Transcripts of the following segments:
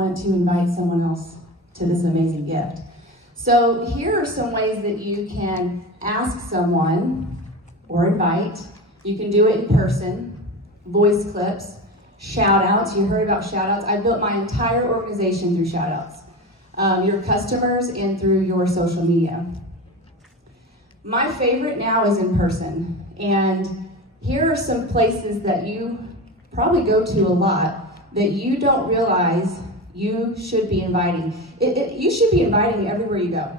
want to invite someone else to this amazing gift. So here are some ways that you can ask someone or invite. You can do it in person, voice clips, shout outs. You heard about shout outs. I built my entire organization through shout outs. Your customers and through your social media. My favorite now is in person. And here are some places that you probably go to a lot that you don't realize you should be inviting. You should be inviting everywhere you go.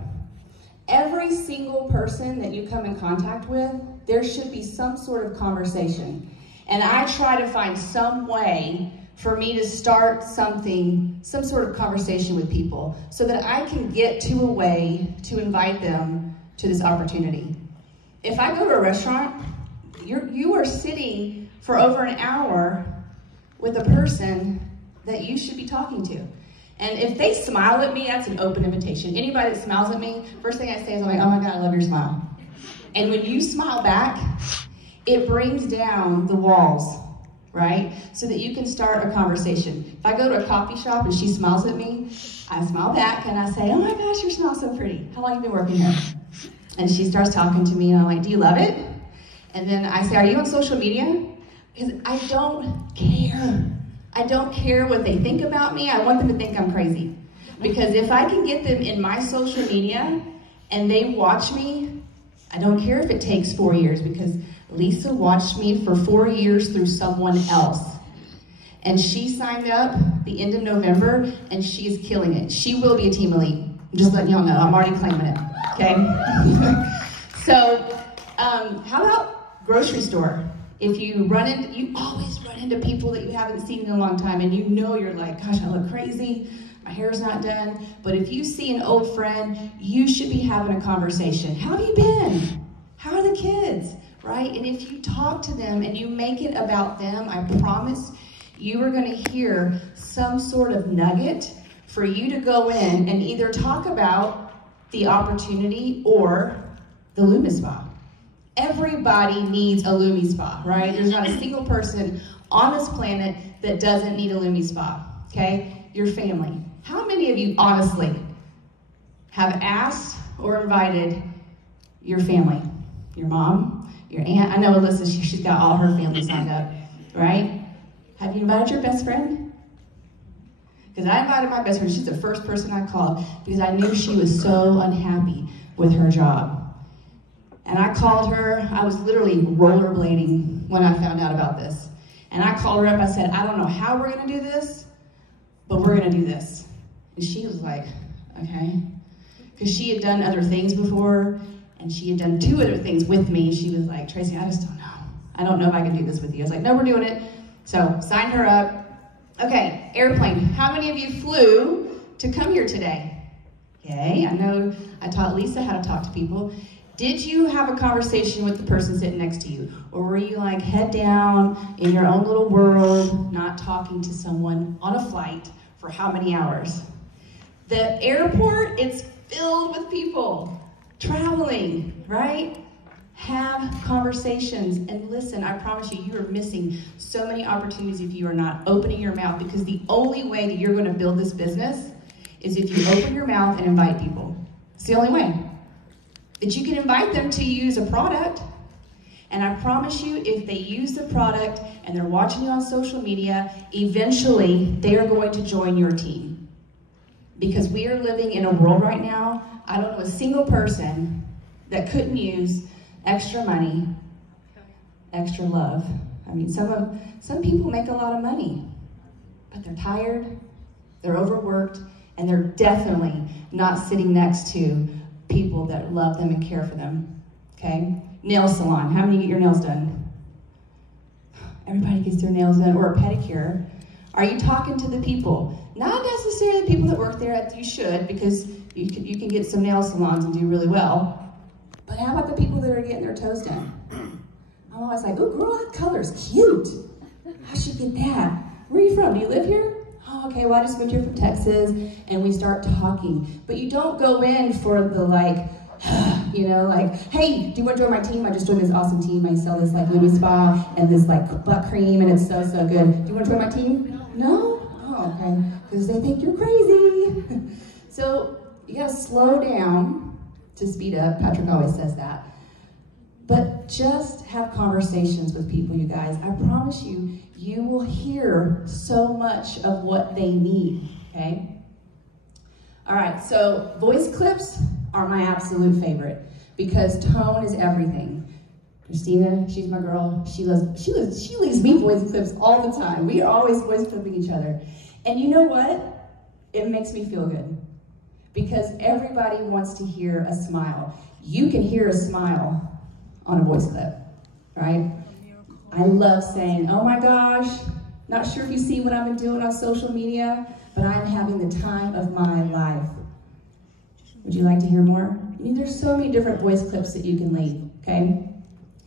Every single person that you come in contact with, there should be some sort of conversation. And I try to find some way for me to start something, some sort of conversation with people so that I can get to a way to invite them to this opportunity. If I go to a restaurant, you are sitting for over an hour with a person that you should be talking to. And if they smile at me, that's an open invitation. Anybody that smiles at me, first thing I say is, I'm like, oh my God, I love your smile. And when you smile back, it brings down the walls, right? So that you can start a conversation. If I go to a coffee shop and she smiles at me, I smile back and I say, oh my gosh, your smile's so pretty. How long have you been working here? And she starts talking to me and I'm like, do you love it? And then I say, are you on social media? Because I don't care. I don't care what they think about me. I want them to think I'm crazy. Because if I can get them in my social media and they watch me, I don't care if it takes 4 years, because Lisa watched me for 4 years through someone else. And she signed up the end of November and she is killing it. She will be a team elite. I'm just letting y'all know, I'm already claiming it, okay? So, how about grocery store? If you always run into people that you haven't seen in a long time and you know you're like, gosh, I look crazy, my hair's not done. But if you see an old friend, you should be having a conversation. How have you been? How are the kids, right? And if you talk to them and you make it about them, I promise you are gonna hear some sort of nugget for you to go in and either talk about the opportunity or the LumiSpa. Everybody needs a LumiSpa, right? There's not a single person on this planet that doesn't need a LumiSpa, okay? Your family. How many of you, honestly, have asked or invited your family? Your mom, your aunt? I know Alyssa, she's got all her family signed up, right? Have you invited your best friend? Because I invited my best friend. She's the first person I called because I knew she was so unhappy with her job. And I called her, I was literally rollerblading when I found out about this. And I called her up, I said, I don't know how we're gonna do this, but we're gonna do this. And she was like, okay. Because she had done other things before, and she had done 2 other things with me. And she was like, Tracy, I just don't know. I don't know if I can do this with you. I was like, no, we're doing it. So, signed her up. Okay, airplane. How many of you flew to come here today? Okay, I know I taught Lisa how to talk to people. Did you have a conversation with the person sitting next to you? Or were you like head down in your own little world, not talking to someone on a flight for how many hours? The airport, it's filled with people traveling, right? Have conversations and listen. I promise you, you are missing so many opportunities if you are not opening your mouth, because the only way that you're going to build this business is if you open your mouth and invite people. It's the only way. That you can invite them to use a product. And I promise you, if they use the product and they're watching you on social media, eventually they are going to join your team. Because we are living in a world right now, I don't know a single person that couldn't use extra money, extra love. I mean, some people make a lot of money, but they're tired, they're overworked, and they're definitely not sitting next to people that love them and care for them, okay? Nail salon, how many get your nails done? Everybody gets their nails done, or a pedicure. Are you talking to the people? Not necessarily the people that work there, you should, because you can get some nail salons and do really well. But how about the people that are getting their toes done? I'm always like, oh girl, that color's cute. I should get that. Where are you from? Do you live here? Oh, okay, well I just moved here from Texas, and we start talking. But you don't go in for the like, you know, like, hey, do you want to join my team? I just joined this awesome team. I sell this like LumiSpa and this like butt cream, and it's so, so good. Do you want to join my team? No? Oh, okay. because they think you're crazy. So you gotta slow down to speed up. Patrick always says that. But just have conversations with people, you guys. I promise you, you will hear so much of what they need, okay? All right, so voice clips are my absolute favorite because tone is everything. Christina, she's my girl. She leaves me voice clips all the time. We are always voice clipping each other. And you know what? It makes me feel good because everybody wants to hear a smile. You can hear a smile on a voice clip, right? I love saying, oh my gosh, not sure if you see what I've been doing on social media, but I'm having the time of my life. Would you like to hear more? I mean, there's so many different voice clips that you can leave, okay?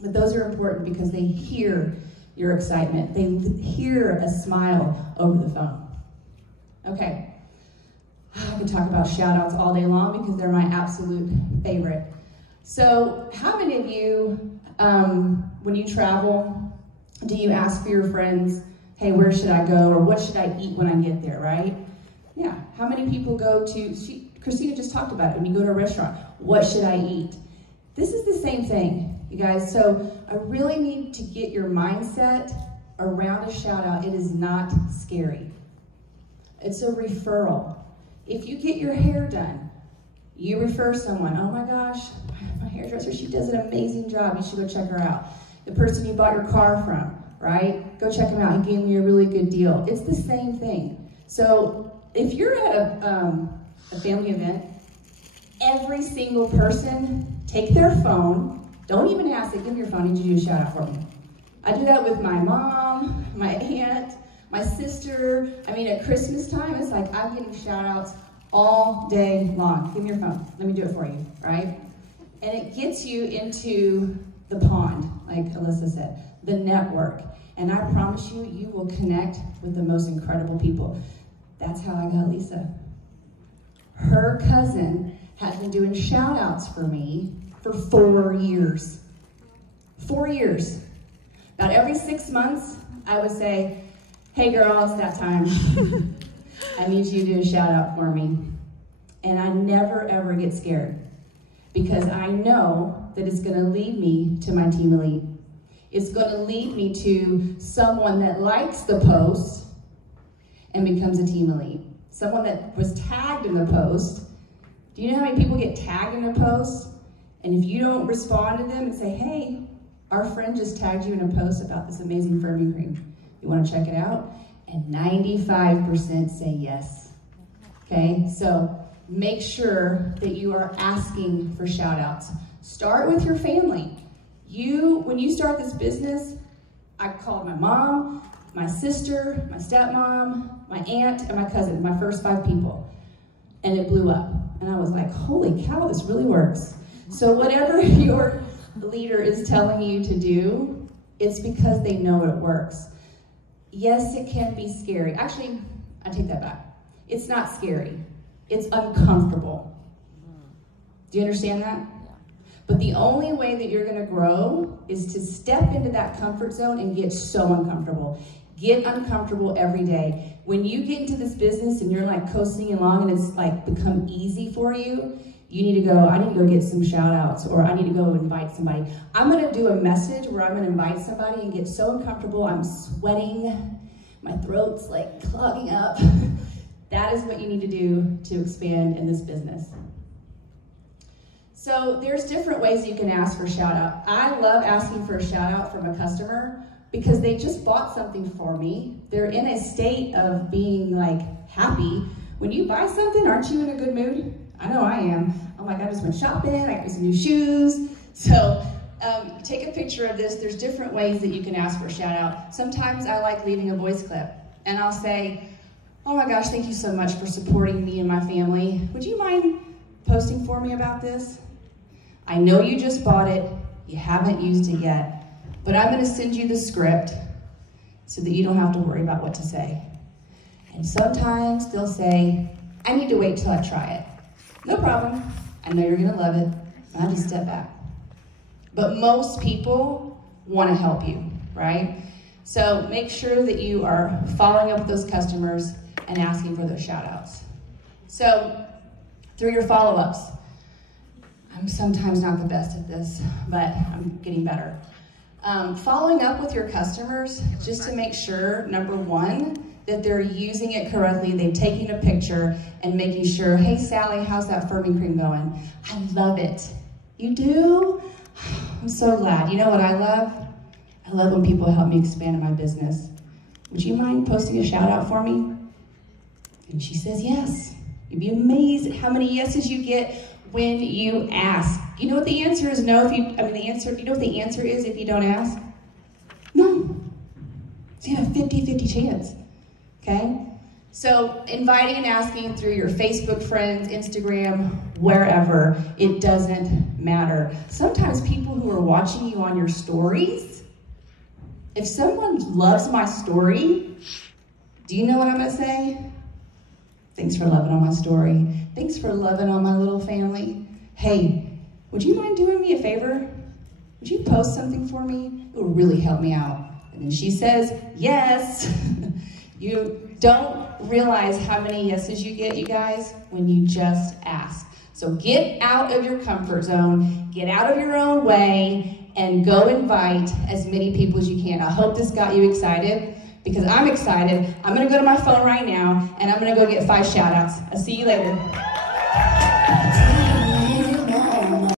But those are important because they hear your excitement. They hear a smile over the phone. Okay, I could talk about shout outs all day long because they're my absolute favorite. So how many of you, when you travel, do you ask for your friends, hey, where should I go? Or what should I eat when I get there, right? Yeah, how many people go to, Christina just talked about it, when you go to a restaurant, what should I eat? This is the same thing, you guys. So I really need to get your mindset around a shout out. It is not scary. It's a referral. If you get your hair done, you refer someone, oh my gosh, my hairdresser, she does an amazing job, you should go check her out. The person you bought your car from, right? Go check him out, he gave me a really good deal. It's the same thing. So if you're at a family event, every single person, take their phone, don't even ask, they give me your phone, I need you to do a shout out for me. I do that with my mom, my aunt, my sister. I mean, at Christmas time, it's like I'm getting shout outs all day long. Give me your phone, let me do it for you, right? And it gets you into the pond, like Alyssa said, the network. And I promise you, you will connect with the most incredible people. That's how I got Lisa. Her cousin has been doing shout outs for me for 4 years. 4 years. About every 6 months, I would say, hey girl, it's that time. I need you to do a shout out for me. And I never ever get scared because I know that it's gonna lead me to my team elite. It's gonna lead me to someone that likes the post and becomes a team elite. Someone that was tagged in the post. Do you know how many people get tagged in a post? And if you don't respond to them and say, hey, our friend just tagged you in a post about this amazing firming cream. You wanna check it out? And 95% say yes, okay? So make sure that you are asking for shout outs. Start with your family. When you start this business, I called my mom, my sister, my stepmom, my aunt, and my cousin, my first 5 people. And it blew up. And I was like, holy cow, this really works. So whatever your leader is telling you to do, it's because they know it works. Yes, it can be scary. Actually, I take that back. It's not scary. It's uncomfortable. Do you understand that? But the only way that you're gonna grow is to step into that comfort zone and get so uncomfortable. Get uncomfortable every day. When you get into this business and you're like coasting along and it's like become easy for you, you need to go, I need to go get some shout outs, or I need to go invite somebody. I'm gonna do a message where I'm gonna invite somebody and get so uncomfortable, I'm sweating, my throat's like clogging up. That is what you need to do to expand in this business. So there's different ways you can ask for shout out. I love asking for a shout out from a customer because they just bought something for me. They're in a state of being like happy. When you buy something, aren't you in a good mood? I know I am. I'm like, I just went shopping, I got me some new shoes. So take a picture of this. There's different ways that you can ask for a shout out. Sometimes I like leaving a voice clip and I'll say, oh my gosh, thank you so much for supporting me and my family. Would you mind posting for me about this? I know you just bought it, you haven't used it yet, but I'm gonna send you the script so that you don't have to worry about what to say. And sometimes they'll say, I need to wait till I try it. No problem, I know you're gonna love it, I'll just step back. But most people wanna help you, right? So make sure that you are following up with those customers, and asking for those shout outs. So, through your follow-ups, I'm sometimes not the best at this, but I'm getting better. Following up with your customers, just to make sure, number one, that they're using it correctly, they've taken a picture, and making sure, hey Sally, how's that firming cream going? I love it. You do? I'm so glad. You know what I love? I love when people help me expand my business. Would you mind posting a shout out for me? And she says yes. You'd be amazed at how many yeses you get when you ask. You know what the answer is? No, you know what the answer is if you don't ask? No. So you have a 50-50 chance, okay? So inviting and asking through your Facebook friends, Instagram, wherever, it doesn't matter. Sometimes people who are watching you on your stories, if someone loves my story, do you know what I'm gonna say? Thanks for loving on my story. Thanks for loving on my little family. Hey, would you mind doing me a favor? Would you post something for me? It would really help me out. And then she says, yes. You don't realize how many yeses you get, you guys, when you just ask. So get out of your comfort zone, get out of your own way, and go invite as many people as you can. I hope this got you excited, because I'm excited. I'm gonna go to my phone right now, and I'm gonna go get 5 shout outs. I'll see you later.